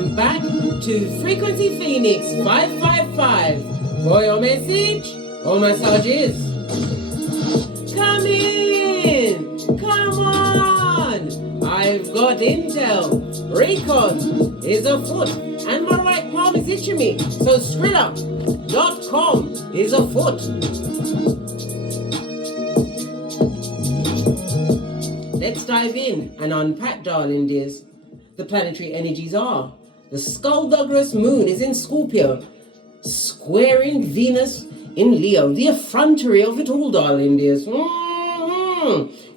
Welcome back to Frequency Phoenix 555 for your message or massages. Come in! Come on! I've got intel. Recon is afoot and my right palm is itching me. So Skrilla.com is afoot. Let's dive in and unpack, darling dears. The planetary energies are. The Skullduggerous moon is in Scorpio, squaring Venus in Leo. The effrontery of it all, darling dears.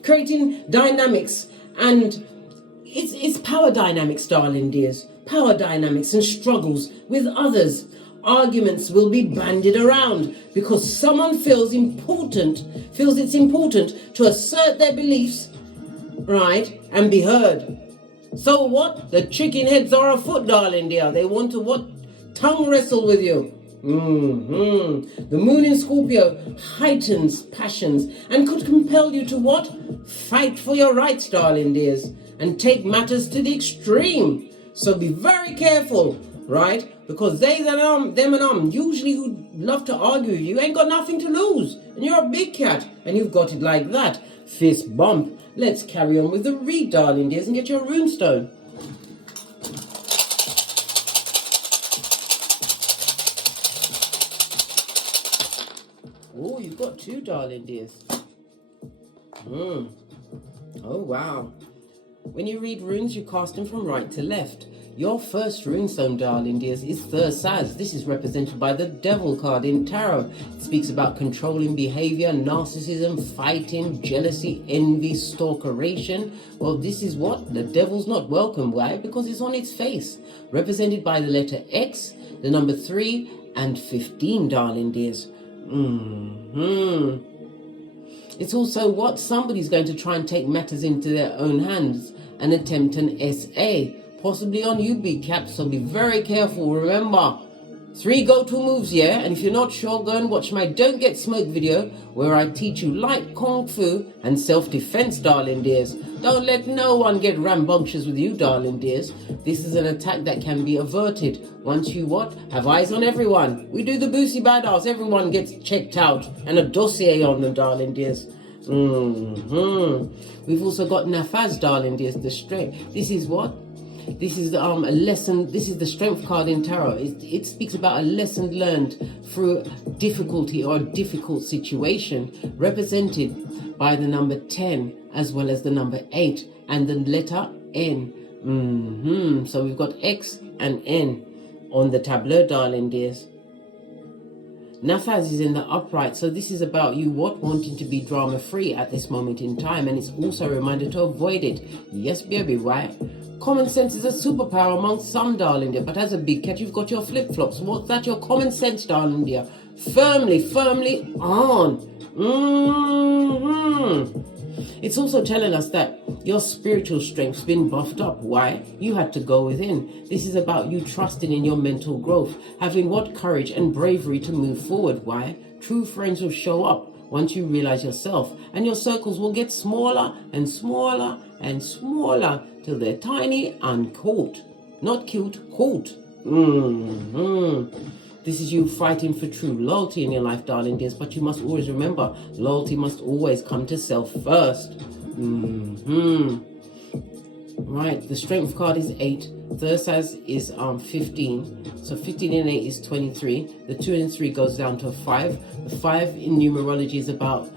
Creating dynamics, and it's power dynamics, darling dears. Power dynamics and struggles with others. Arguments will be bandied around because someone feels it's important to assert their beliefs, right, and be heard. So what? The chicken heads are afoot, darling dear. They want to what? Tongue wrestle with you. The moon in Scorpio heightens passions and could compel you to what? Fight for your rights, darling dears, and take matters to the extreme. So be very careful, right? Because them and usually who love to argue with you ain't got nothing to lose. And you're a big cat and you've got it like that. Fist bump. Let's carry on with the read, darling dears, and get your runestone. Oh, you've got two, darling dears. Oh, wow. When you read runes, you cast them from right to left. Your first runestone, darling dears, is Thursaz. This is represented by the Devil card in Tarot. It speaks about controlling behavior, narcissism, fighting, jealousy, envy, stalkeration. Well, this is what? The Devil's not welcome. Why? Because it's on its face. Represented by the letter X, the number 3, and 15, darling dears. It's also what? Somebody's going to try and take matters into their own hands and attempt an SA. Possibly on you, big cat, so be very careful. Remember, 3 go-to moves, yeah? And if you're not sure, go and watch my Don't Get Smoked video, where I teach you light kung fu and self-defense, darling dears. Don't let no one get rambunctious with you, darling dears. This is an attack that can be averted once you what? Have eyes on everyone. We do the Boosie Badass. Everyone gets checked out and a dossier on them, darling dears. We've also got Nafaz, darling dears, the strength. This is what? This is a lesson. This is the strength card in Tarot. It speaks about a lesson learned through difficulty or a difficult situation, represented by the number 10 as well as the number 8 and the letter N. So we've got X and N on the tableau, darling dears. Nafaz is in the upright, so this is about you wanting to be drama free at this moment in time, and it's also a reminder to avoid it. Yes, baby, right? Common sense is a superpower amongst some, darling dear, but as a big cat, you've got your flip-flops. What's that? Your common sense, darling dear. Firmly on. It's also telling us that your spiritual strength's been buffed up. Why? You had to go within. This is about you trusting in your mental growth, having what? Courage and bravery to move forward. Why? True friends will show up once you realize yourself, and your circles will get smaller and smaller and smaller till they're tiny and caught. Not cute, caught. This is you fighting for true loyalty in your life, darling dears, but you must always remember, loyalty must always come to self first. Right, the strength card is 8. Thursaz is 15. So 15 and 8 is 23. The 2 and 3 goes down to a 5. The 5 in numerology is about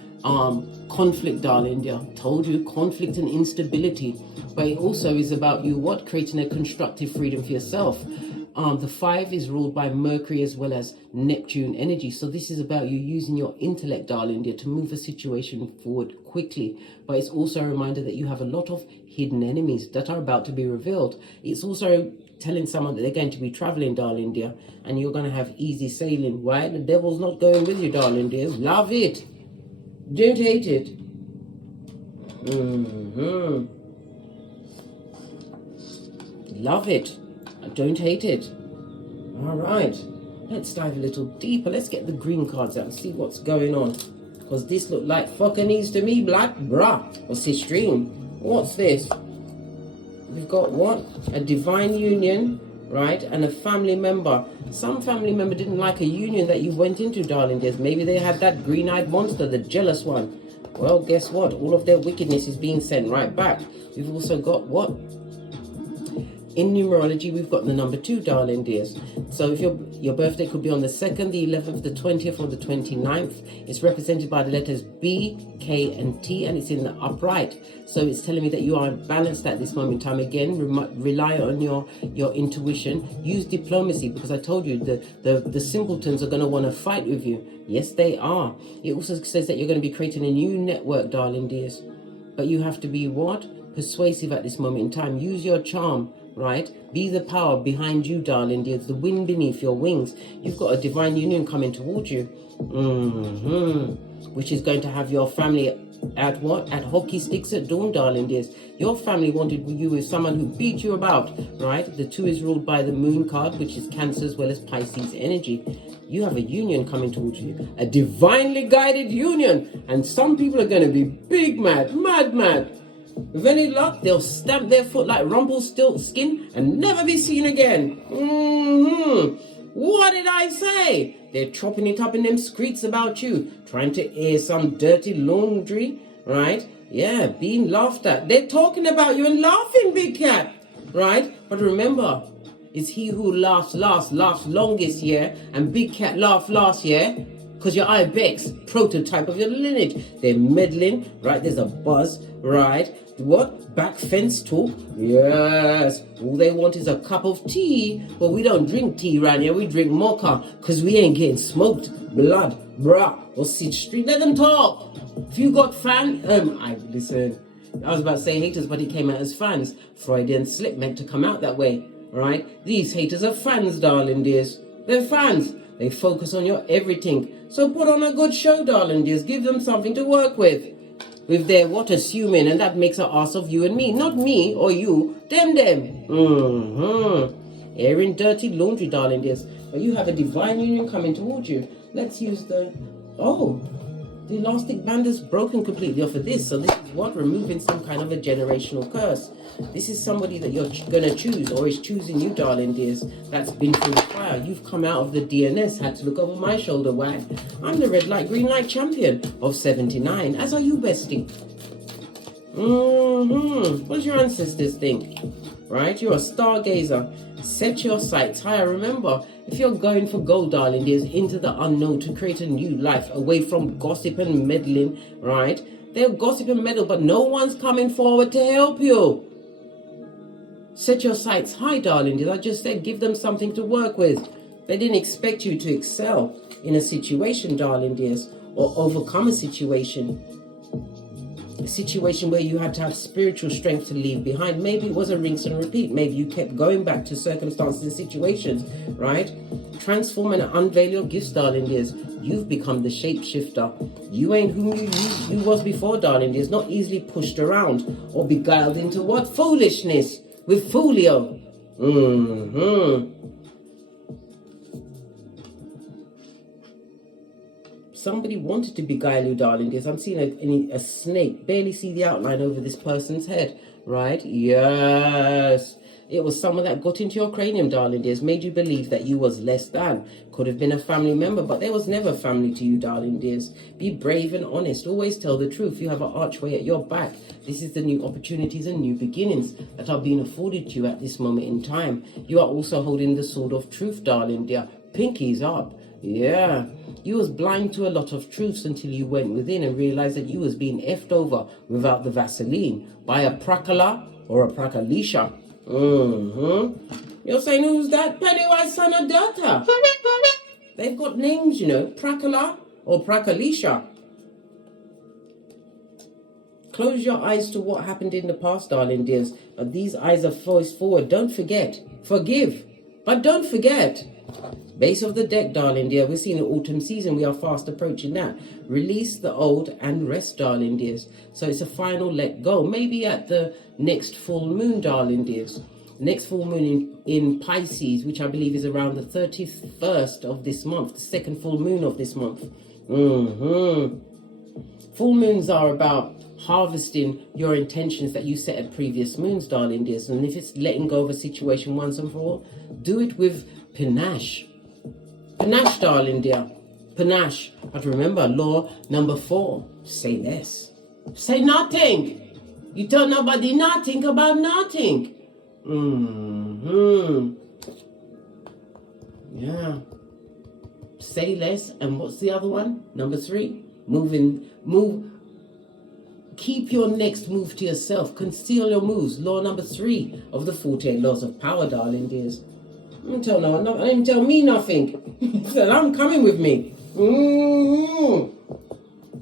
conflict, darling dear. Told you, conflict and instability. But it also is about you what? Creating a constructive freedom for yourself. The 5 is ruled by Mercury as well as Neptune energy. So this is about you using your intellect, darling dear, to move a situation forward quickly. But it's also a reminder that you have a lot of hidden enemies that are about to be revealed. It's also telling someone that they're going to be traveling, darling dear, and you're going to have easy sailing. Why? The devil's not going with you, darling dear. Love it. Don't hate it. Love it. Don't hate it. All right, let's dive a little deeper. Let's get the green cards out and see what's going on, because this look like fucking to me, black bruh. What's this stream? What's this? We've got what? A divine union right? And a family member. Some family member didn't like a union that you went into, darling dears. Maybe they had that green-eyed monster, the jealous one. Well, guess what? All of their wickedness is being sent right back. We've also got what? In numerology, we've got the number 2, darling dears. So if your birthday could be on the 2nd, the 11th, the 20th, or the 29th, it's represented by the letters B, K, and T, and it's in the upright. So it's telling me that you are balanced at this moment in time. Again, rely on your intuition. Use diplomacy, because I told you the simpletons are going to want to fight with you. Yes, they are. It also says that you're going to be creating a new network, darling dears. But you have to be what? Persuasive at this moment in time. Use your charm. Right? Be the power behind you, darling dears. The wind beneath your wings. You've got a divine union coming towards you. Which is going to have your family at what? At hockey sticks at dawn, darling dears. Your family wanted you with someone who beat you about, right? The 2 is ruled by the moon card, which is Cancer as well as Pisces energy. You have a union coming towards you. A divinely guided union. And some people are going to be big mad, mad. With any luck, they'll stamp their foot like Rumpelstiltskin and never be seen again. What did I say? They're chopping it up in them streets about you, trying to air some dirty laundry, right? Yeah, being laughed at. They're talking about you and laughing, big cat, right? But remember, it's he who laughs longest, yeah? And big cat laughed last year. Because your ibex, prototype of your lineage. They're meddling, right? There's a buzz, right? What? Back fence talk? Yes. All they want is a cup of tea. But we don't drink tea around here. We drink mocha. Because we ain't getting smoked. Blood, bruh, or sit street. Let them talk. If you got listen. I was about to say haters, but it came out as fans. Freudian slip meant to come out that way, right? These haters are fans, darling dears. They're fans. They focus on your everything. So put on a good show, darling dears. Give them something to work with. With their what assuming, and that makes an ass of you and me. Not me or you, them. Airing dirty laundry, darling dears. But you have a divine union coming towards you. Let's use the elastic band is broken completely off of this. So this is what? Removing some kind of a generational curse. This is somebody that you're going to choose or is choosing you, darling dears. That's been through the fire. You've come out of the DNS, had to look over my shoulder. Why? I'm the red light, green light champion of 79. As are you, bestie. What does your ancestors think? Right? You're a stargazer. Set your sights higher. Remember, if you're going for gold, darling dears, into the unknown to create a new life away from gossip and meddling, right? They'll gossip and meddle, but no one's coming forward to help you. Set your sights high, darling dears. I just said give them something to work with. They didn't expect you to excel in a situation, darling dears, or overcome a situation. A situation where you had to have spiritual strength to leave behind. Maybe it was a rinse and repeat. Maybe you kept going back to circumstances and situations, right? Transform and unveil your gifts, darling dears. You've become the shapeshifter. You ain't who you was before, darling dears. Not easily pushed around or beguiled into what? Foolishness with folio. Somebody wanted to beguile you, darling dears. I'm seeing a snake. Barely see the outline over this person's head, right? Yes. It was someone that got into your cranium, darling dears, made you believe that you was less than. Could have been a family member, but there was never family to you, darling dears. Be brave and honest. Always tell the truth. You have an archway at your back. This is the new opportunities and new beginnings that are being afforded to you at this moment in time. You are also holding the sword of truth, darling dear. Pinkies up. Yeah. You was blind to a lot of truths until you went within and realized that you was being effed over without the Vaseline by a Prakala or a Prakalisha. You're saying, who's that? Pennywise son of Delta. They've got names, you know, Prakala or Prakalisha. Close your eyes to what happened in the past, darling dears. But these eyes are voiced forward. Don't forget. Forgive. But don't forget. Base of the deck, darling dear. We're seeing the autumn season. We are fast approaching that. Release the old and rest, darling dears. So it's a final let go. Maybe at the next full moon, darling dears. Next full moon in Pisces, which I believe is around the 31st of this month. The second full moon of this month. Full moons are about harvesting your intentions that you set at previous moons, darling dears. And if it's letting go of a situation once and for all, do it with panache. Panache, darling dear. Panache. But remember, law number 4, say less. Say nothing. You tell nobody nothing about nothing. Yeah. Say less. And what's the other one? Number 3, move. Keep your next move to yourself. Conceal your moves. Law number 3 of the 48 laws of power, darling dears. Don't tell no one. Don't tell me nothing. I'm coming with me.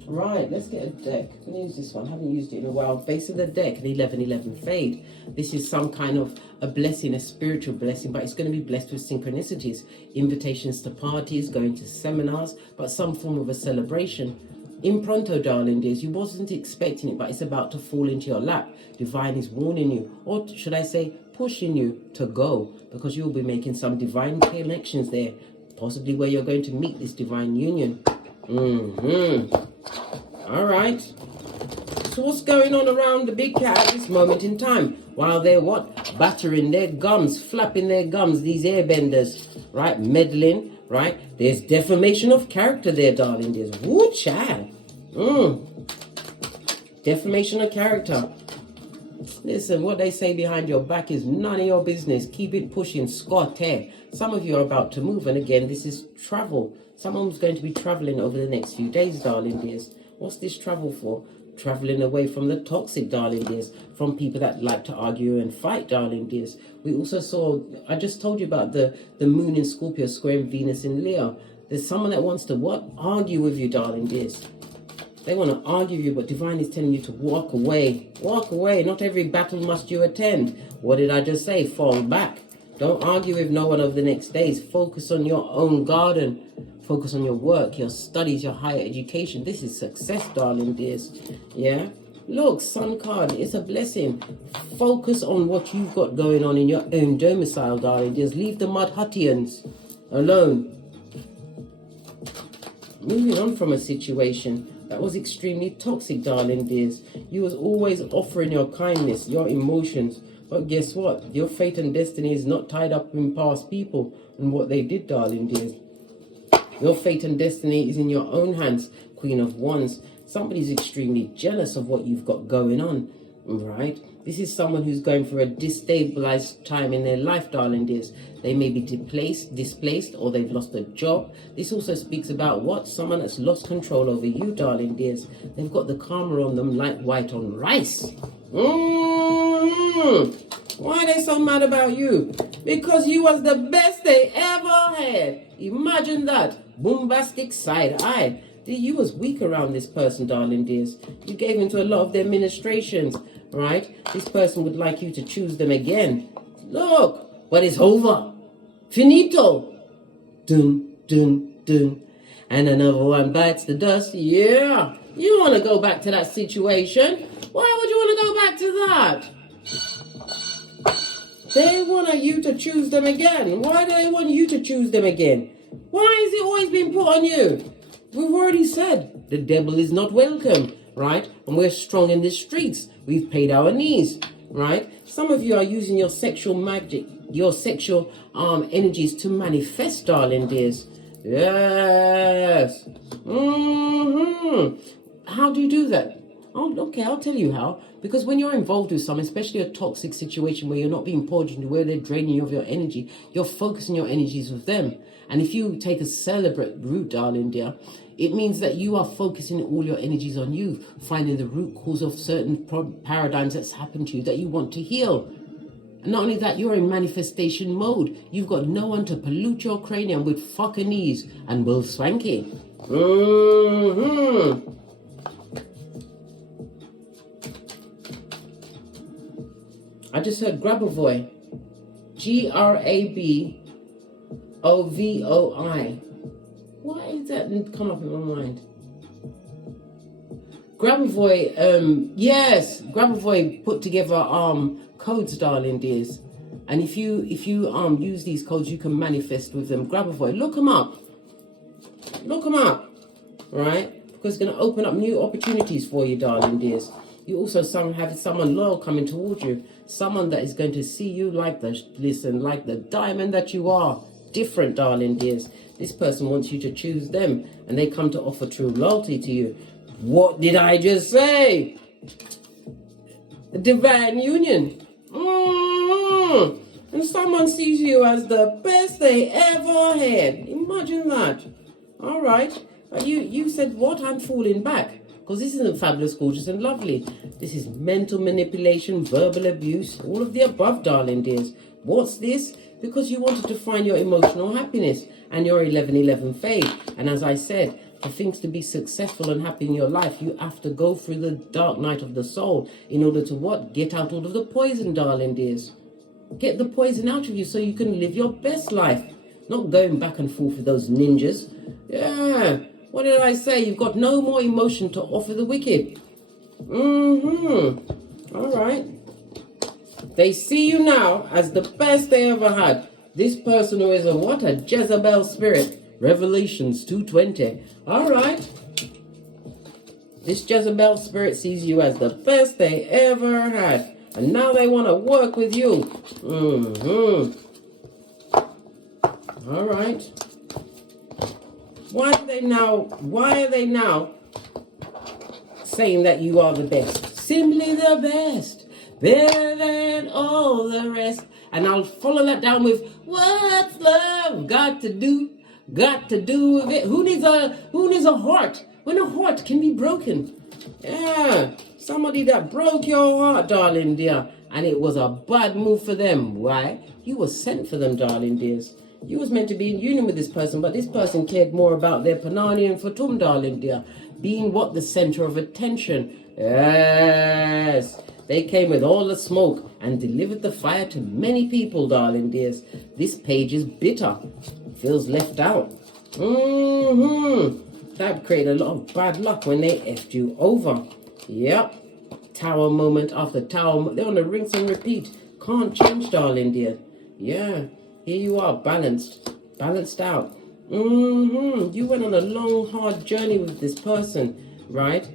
Right, let's get a deck. I'm going to use this one. I haven't used it in a while. Base of the deck, an 1111 fade. This is some kind of a blessing, a spiritual blessing, but it's going to be blessed with synchronicities. Invitations to parties, going to seminars, but some form of a celebration. Impronto, darling dears, you wasn't expecting it, but it's about to fall into your lap. Divine is warning you, or should I say, pushing you to go, because you'll be making some divine connections there, possibly where you're going to meet this divine union. All right. So what's going on around the big cat at this moment in time? While they're what? Battering their gums, flapping their gums, these airbenders, right? Meddling, right? There's defamation of character there, darling. There's woo child. Defamation of character. Listen, what they say behind your back is none of your business. Keep it pushing, Scott. Some of you are about to move, and again, this is travel. Someone's going to be traveling over the next few days, darling dears. What's this travel for? Traveling away from the toxic, darling dears, from people that like to argue and fight, darling dears. We also saw, I just told you about the moon in Scorpio squaring Venus in Leo. There's someone that wants to what? Argue with you, darling dears. They want to argue with you, but divine is telling you to walk away. Walk away. Not every battle must you attend. What did I just say? Fall back. Don't argue with no one over the next days. Focus on your own garden. Focus on your work, your studies, your higher education. This is success, darling dears. Yeah? Look, Sun card, it's a blessing. Focus on what you've got going on in your own domicile, darling dears. Leave the mud huttians alone. Moving on from a situation that was extremely toxic, darling dears. You was always offering your kindness, your emotions. But guess what? Your fate and destiny is not tied up in past people and what they did, darling dears. Your fate and destiny is in your own hands, Queen of Wands. Somebody's extremely jealous of what you've got going on, right? This is someone who's going through a destabilized time in their life, darling dears. They may be displaced, or they've lost a job. This also speaks about what? Someone that's lost control over you, darling dears. They've got the karma on them like white on rice. Why are they so mad about you? Because you was the best they ever had. Imagine that. Bombastic side eye. You was weak around this person, darling dears. You gave into a lot of their ministrations, right? This person would like you to choose them again. Look, but it's over. Finito. Dun, dun, dun. And another one bites the dust. Yeah. You want to go back to that situation? Why would you want to go back to that? They want you to choose them again. Why do they want you to choose them again? Why is it always being put on you? We've already said the devil is not welcome, right? And we're strong in the streets. We've paid our knees, right? Some of you are using your sexual magic, your sexual energies to manifest, darling dears. Yes. How do you do that? Oh, okay, I'll tell you how. Because when you're involved with some, especially a toxic situation where you're not being poured into, where they're draining you of your energy, you're focusing your energies with them. And if you take a celebrate route, darling dear, it means that you are focusing all your energies on you, finding the root cause of certain paradigms that's happened to you that you want to heal. And not only that, you're in manifestation mode. You've got no one to pollute your cranium with fucking ease and will swanky. I just heard Grabovoi. Grabovoi. Why is that come up in my mind? Grabovoi, yes, Grabovoi put together codes, darling dears. And if you use these codes, you can manifest with them. Grabovoi, look them up. Look them up, right? Because it's going to open up new opportunities for you, darling dears. You also have someone loyal coming towards you. Someone that is going to see you like the diamond that you are. Different, darling dears. This person wants you to choose them, and they come to offer true loyalty to you. What did I just say? Divine union. And someone sees you as the best they ever had. Imagine that. All right. You said what? I'm falling back. Because this isn't fabulous, gorgeous, and lovely. This is mental manipulation, verbal abuse, all of the above, darling dears. What's this? Because you wanted to find your emotional happiness and your 1111 fade. And as I said, for things to be successful and happy in your life, you have to go through the dark night of the soul in order to what? Get out all of the poison, darling dears. Get the poison out of you so you can live your best life. Not going back and forth with those ninjas. Yeah. What did I say? You've got no more emotion to offer the wicked. All right. They see you now as the best they ever had. This person who is a what? A Jezebel spirit. Revelations 2:20. All right. This Jezebel spirit sees you as the best they ever had. And now they want to work with you. All right. Why are they now saying that you are the best? Simply the best. Better than all the rest. And I'll follow that down with, what's love got to do with it? Who needs a heart when a heart can be broken? Yeah, somebody that broke your heart, darling dear, and it was a bad move for them. Why? You were sent for them, darling dears. You was meant to be in union with this person, but this person cared more about their panani and fatum, darling dear, being what? The center of attention. Yes. They came with all the smoke and delivered the fire to many people, darling dears. This page is bitter. Feels left out. That created a lot of bad luck when they effed you over. Yep. Tower moment after tower. They're on the rinse and repeat. Can't change, darling dear. Yeah. Here you are, balanced out. You went on a long, hard journey with this person, right?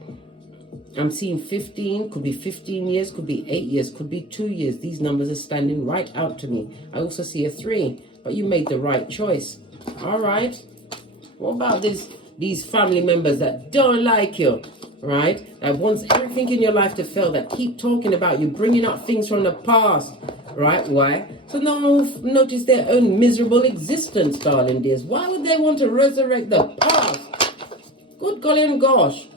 I'm seeing 15, could be 15 years, could be 8 years, could be 2 years. These numbers are standing right out to me. I also see a 3, but you made the right choice. All right. What about these family members that don't like you, right? That wants everything in your life to fail, that keep talking about you, bringing up things from the past. Right? Why? So no one will notice their own miserable existence, darling dears. Why would they want to resurrect the past? Good golly and gosh.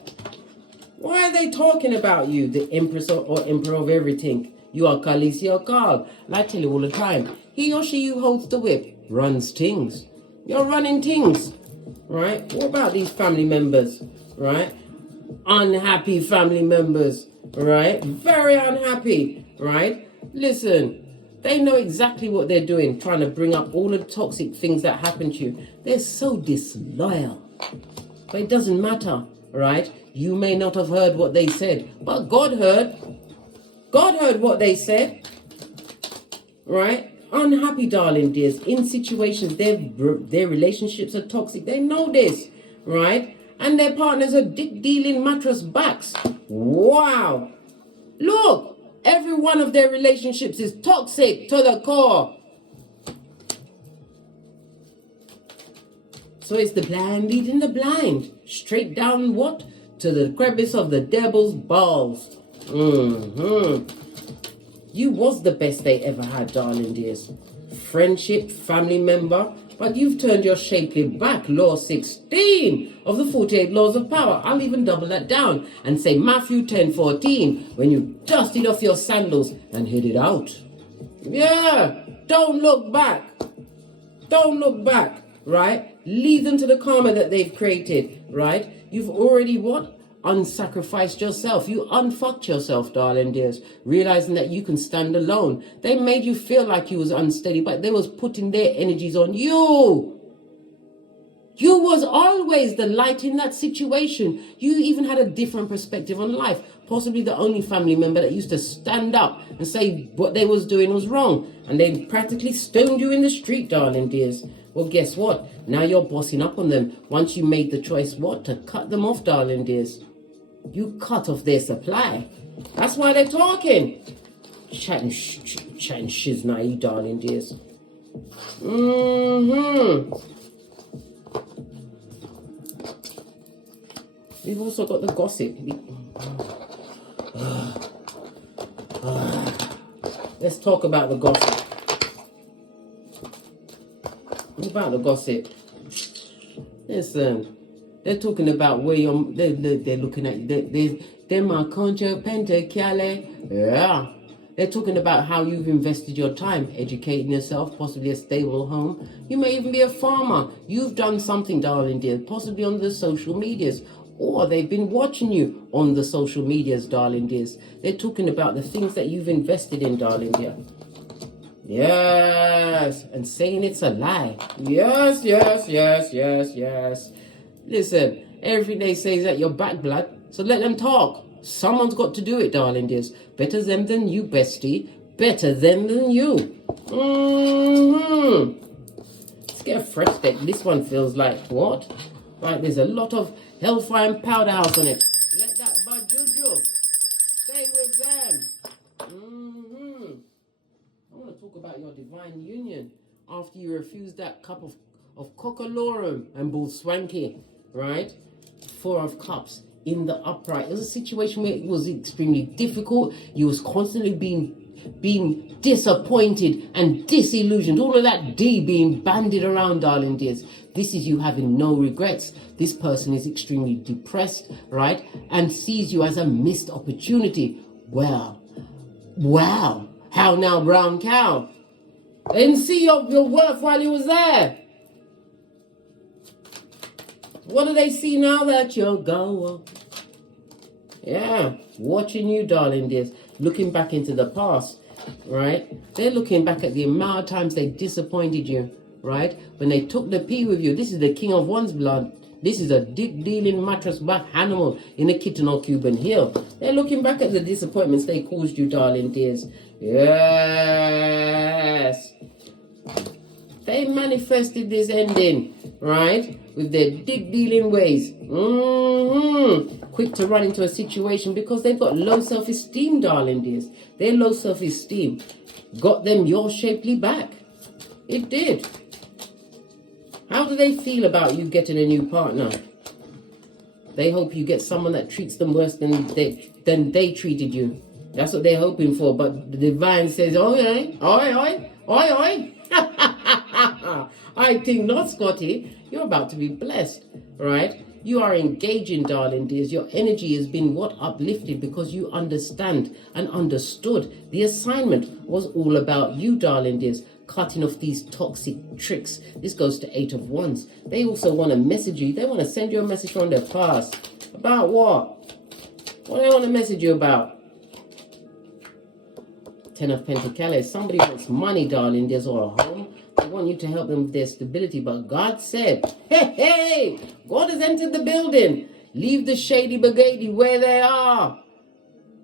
Why are they talking about you, the empress or emperor of everything? You are Khaleesi or Carl. And I tell you all the time, he or she who holds the whip runs things. You're running things. Right? What about these family members? Right? Unhappy family members. Right? Very unhappy. Right? Listen. They know exactly what they're doing, trying to bring up all the toxic things that happen to you. They're so disloyal. But it doesn't matter, right? You may not have heard what they said, but God heard. God heard what they said, right? Unhappy, darling dears, in situations, their relationships are toxic. They know this, right? And their partners are dick-dealing mattress backs. Wow. Look. Every one of their relationships is toxic to the core. So it's the blind leading the blind. Straight down what? To the crevice of the devil's balls. You was the best they ever had, darling dears. Friendship, family member. But you've turned your shapely back. Law 16 of the 48 laws of power. I'll even double that down and say Matthew 10:14. When you dusted off your sandals and headed out. Yeah. Don't look back. Don't look back. Right? Leave them to the karma that they've created. Right? You've already what? Unsacrificed yourself. You unfucked yourself, darling dears, realizing that you can stand alone. They made you feel like you was unsteady, but they was putting their energies on you. You was always the light in that situation. You even had a different perspective on life. Possibly the only family member that used to stand up and say what they was doing was wrong. And they practically stoned you in the street, darling dears. Well, guess what? Now you're bossing up on them. Once you made the choice, what? To cut them off, darling dears. You cut off their supply. That's why they're talking. Chatting shiz now, you darling dears. We've also got the gossip. Let's talk about the gossip. What about the gossip? Listen, they're talking about where you're. They're looking at you. They're my concha pentacale. Yeah. They're talking about how you've invested your time educating yourself, possibly a stable home. You may even be a farmer. You've done something, darling dear, possibly on the social medias. Or they've been watching you on the social medias, darling dears. They're talking about the things that you've invested in, darling dear. Yes, and saying it's a lie. Yes. Listen, everything they say is at your back, blood. So let them talk. Someone's got to do it, darling dears. Better them than you, bestie. Better them than you. Let's get a fresh deck. This one feels like what? Like there's a lot of hellfire and powder house on it. Let that bad juju stay with them. I want to talk about your divine union after you refused that cup of cockalorum and bull swanky, right? 4 of Cups in the upright. It was a situation where it was extremely difficult. You was constantly being disappointed and disillusioned. All of that D being bandied around, darling dears. This is you having no regrets. This person is extremely depressed, right? And sees you as a missed opportunity. Well, wow. How now, brown cow? They didn't see your worth while you was there. What do they see now that you're gone? Yeah, watching you, darling dears. Looking back into the past, right? They're looking back at the amount of times they disappointed you, right? When they took the pee with you. This is the King of Wands blood. This is a dick-dealing mattress back animal in a kitten or Cuban heel. They're looking back at the disappointments they caused you, darling dears. Yes. They manifested this ending, right? With their dick-dealing ways. Quick to run into a situation because they've got low self-esteem, darling dears. Their low self-esteem got them your shapely back. It did. How do they feel about you getting a new partner? They hope you get someone that treats them worse than they treated you. That's what they're hoping for. But the divine says, oi. I think not, Scotty. You're about to be blessed, right? You are engaging, darling dears. Your energy has been uplifted because you understand and understood. The assignment was all about you, darling dears. Cutting off these toxic tricks. This goes to 8 of Wands. They also want to message you. They want to send you a message from their past. About what? What do they want to message you about? 10 of Pentacles. Somebody wants money, darling dears, or a home. They want you to help them with their stability. But God said, hey, God has entered the building. Leave the shady bagady where they are.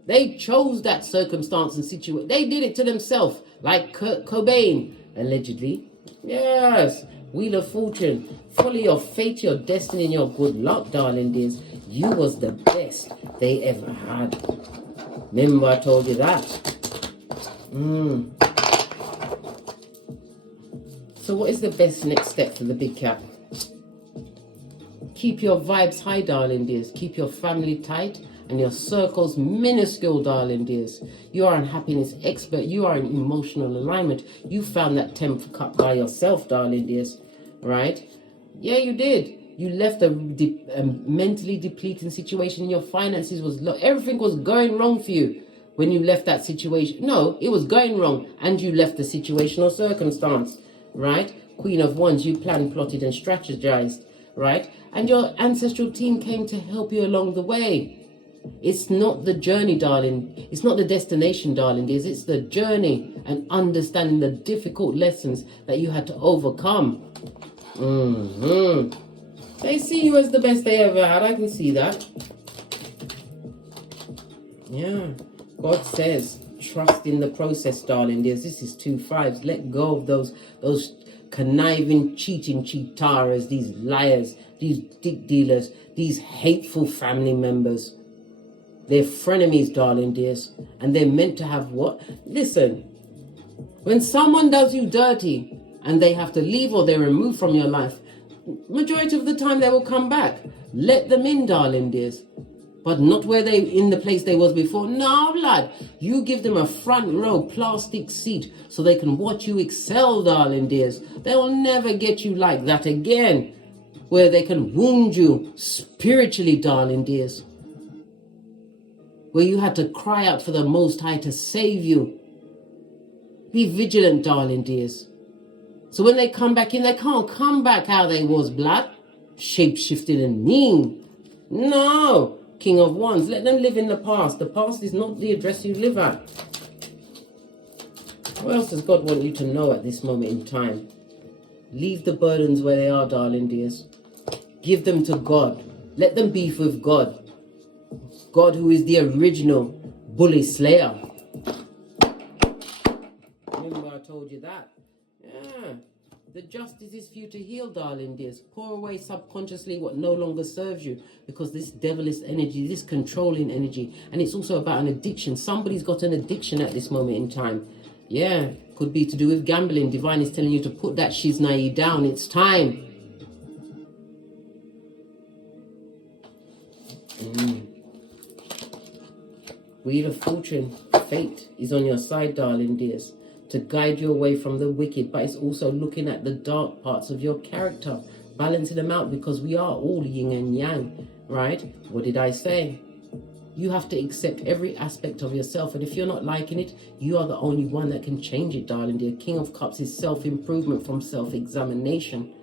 They chose that circumstance and situation. They did it to themselves, like Kurt Cobain, allegedly. Yes, Wheel of Fortune. Follow your fate, your destiny, and your good luck, darling dears. You was the best they ever had. Remember I told you that. So what is the best next step for the big cat? Keep your vibes high, darling dears. Keep your family tight and your circles minuscule, darling dears. You are an happiness expert. You are in emotional alignment. You found that 10th cup by yourself, darling dears. Right? Yeah, you did. You left a mentally depleting situation. Your finances was low. Everything was going wrong for you when you left that situation. No, it was going wrong. And you left the situation or circumstance. Right? Queen of Wands, you planned, plotted, and strategized. Right? And your ancestral team came to help you along the way. It's not the journey, darling. It's not the destination, darling. It's the journey and understanding the difficult lessons that you had to overcome. They see you as the best they ever had. I can see that. Yeah. God says, trust in the process, darling. This is 2 5s. Let go of those conniving, cheating cheataras, these liars, these dick dealers, these hateful family members. They're frenemies, darling dears. And they're meant to have what? Listen, when someone does you dirty and they have to leave or they're removed from your life, majority of the time they will come back. Let them in, darling dears. But not where they in the place they was before. No, lad. You give them a front row plastic seat so they can watch you excel, darling dears. They will never get you like that again, where they can wound you spiritually, darling dears. Where you had to cry out for the Most High to save you. Be vigilant, darling dears. So when they come back in, they can't come back how they was, blood. Shape-shifted and mean. No. King of Wands, let them live in the past. The past is not the address you live at. What else does God want you to know at this moment in time? Leave the burdens where they are, darling dears. Give them to God. Let them be with God. God, who is the original bully slayer. Remember I told you that? Yeah. The justice is for you to heal, darling dears. Pour away subconsciously what no longer serves you. Because this devilish energy, this controlling energy. And it's also about an addiction. Somebody's got an addiction at this moment in time. Yeah. Could be to do with gambling. Divine is telling you to put that shiznai down. It's time. Wheel of Fortune. Fate is on your side, darling dears, to guide you away from the wicked, but it's also looking at the dark parts of your character, balancing them out, because we are all yin and yang, right? What did I say? You have to accept every aspect of yourself, and if you're not liking it, you are the only one that can change it, darling dear. King of Cups is self-improvement from self-examination.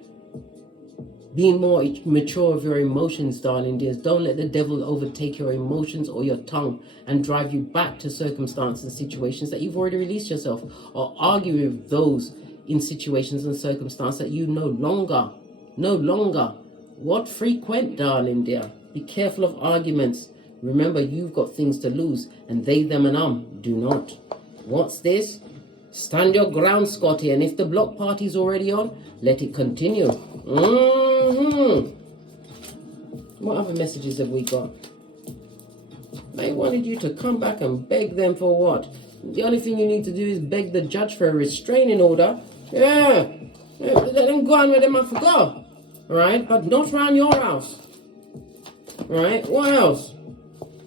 Being more mature of your emotions, darling dears. Don't let the devil overtake your emotions or your tongue and drive you back to circumstances and situations that you've already released yourself, or argue with those in situations and circumstances that you no longer what frequent, darling dear. Be careful of arguments. Remember, you've got things to lose, and they, them, and do not. What's this? Stand your ground, Scotty, and if the block party's already on, let it continue. What other messages have we got? They wanted you to come back and beg them for what? The only thing you need to do is beg the judge for a restraining order. Yeah. Let them go on with them and forgo. Right? But not around your house. Right? What else?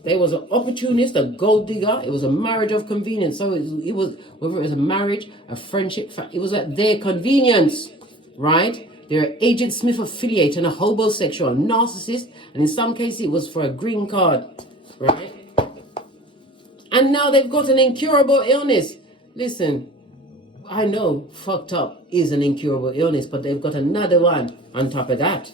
There was an opportunist, a gold digger. It was a marriage of convenience. So it was, whether it was a marriage, a friendship, it was at their convenience. Right? They're an Agent Smith affiliate and a homosexual, a narcissist. And in some cases, it was for a green card. Right? And now they've got an incurable illness. Listen, I know fucked up is an incurable illness, but they've got another one on top of that.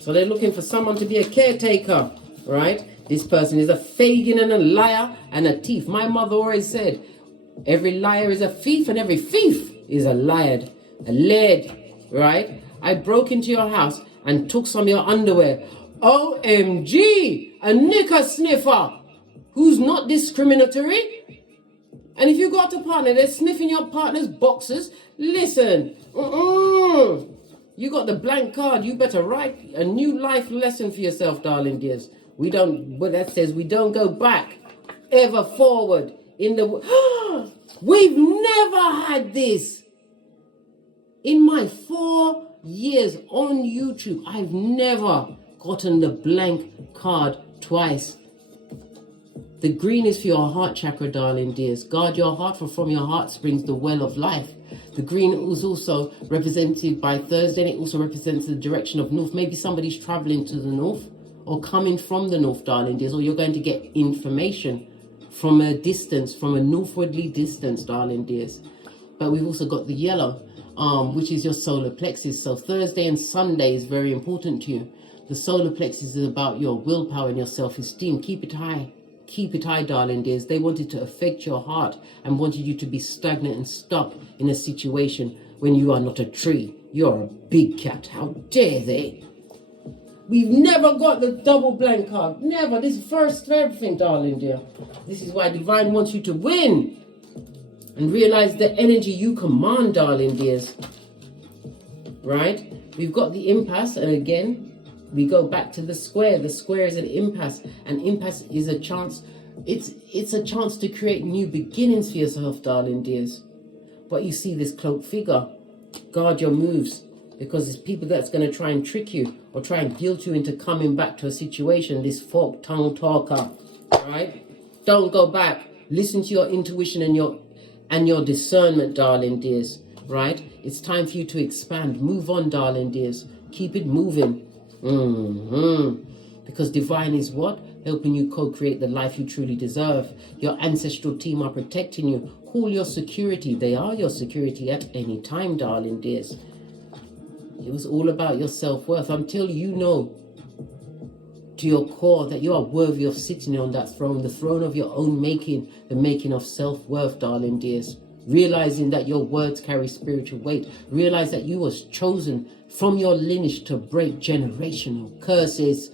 So they're looking for someone to be a caretaker, right? This person is a Fagin and a liar and a thief. My mother always said, every liar is a thief and every thief is a liar, a lead, right? I broke into your house and took some of your underwear. OMG, a knicker sniffer who's not discriminatory. And if you got a partner, they're sniffing your partner's boxes. Listen, you got the blank card. You better write a new life lesson for yourself, darling dears. We don't, what that says, we don't go back, ever forward in the... We've never had this. In my 4 years on YouTube, I've never gotten the blank card twice. The green is for your heart chakra, darling dears. Guard your heart, for from your heart springs the well of life. The green is also represented by Thursday, and it also represents the direction of north. Maybe somebody's traveling to the north or coming from the north, darling dears, or you're going to get information from a distance, from a northwardly distance, darling dears. But we've also got the yellow, which is your solar plexus. So Thursday and Sunday is very important to you. The solar plexus is about your willpower and your self-esteem. Keep it high. Keep it high, darling dears. They wanted to affect your heart and wanted you to be stagnant and stuck in a situation when you are not a tree. You're a big cat. How dare they? We've never got the double blank card. Never. This is first for everything, darling dear. This is why Divine wants you to win. And realize the energy you command, darling dears. Right? We've got the impasse, and again, we go back to the square. The square is an impasse. An impasse is a chance. It's a chance to create new beginnings for yourself, darling dears. But you see this cloaked figure. Guard your moves, because it's people that's going to try and trick you or try and guilt you into coming back to a situation. This forked tongue talker, right? Don't go back. Listen to your intuition and your discernment, darling dears, right? It's time for you to expand. Move on, darling dears. Keep it moving. Because divine is what? Helping you co-create the life you truly deserve. Your ancestral team are protecting you. Call your security. They are your security at any time, darling dears. It was all about your self-worth. Until you know to your core that you are worthy of sitting on that throne, the throne of your own making, the making of self-worth, darling dears. Realizing that your words carry spiritual weight. Realize that you was chosen from your lineage to break generational curses.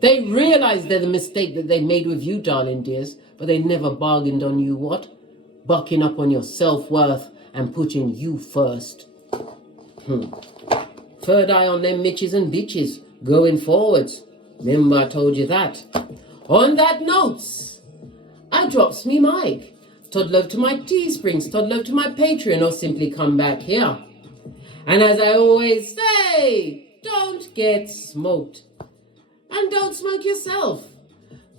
They realize they're the mistake that they made with you, darling dears, but they never bargained on you what? Bucking up on your self-worth and putting you first. Third eye on them mitches and bitches going forwards. Remember I told you that. On that notes, I drops me mic. Todd love to my Teesprings, Todd love to my Patreon, or simply come back here. And as I always say, don't get smoked. And don't smoke yourself.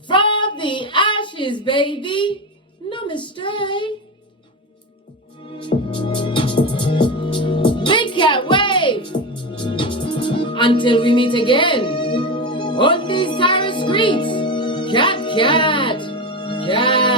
From the ashes, baby. Namaste. Big cat wave. Until we meet again on these Cyrus streets. Cat, cat, cat.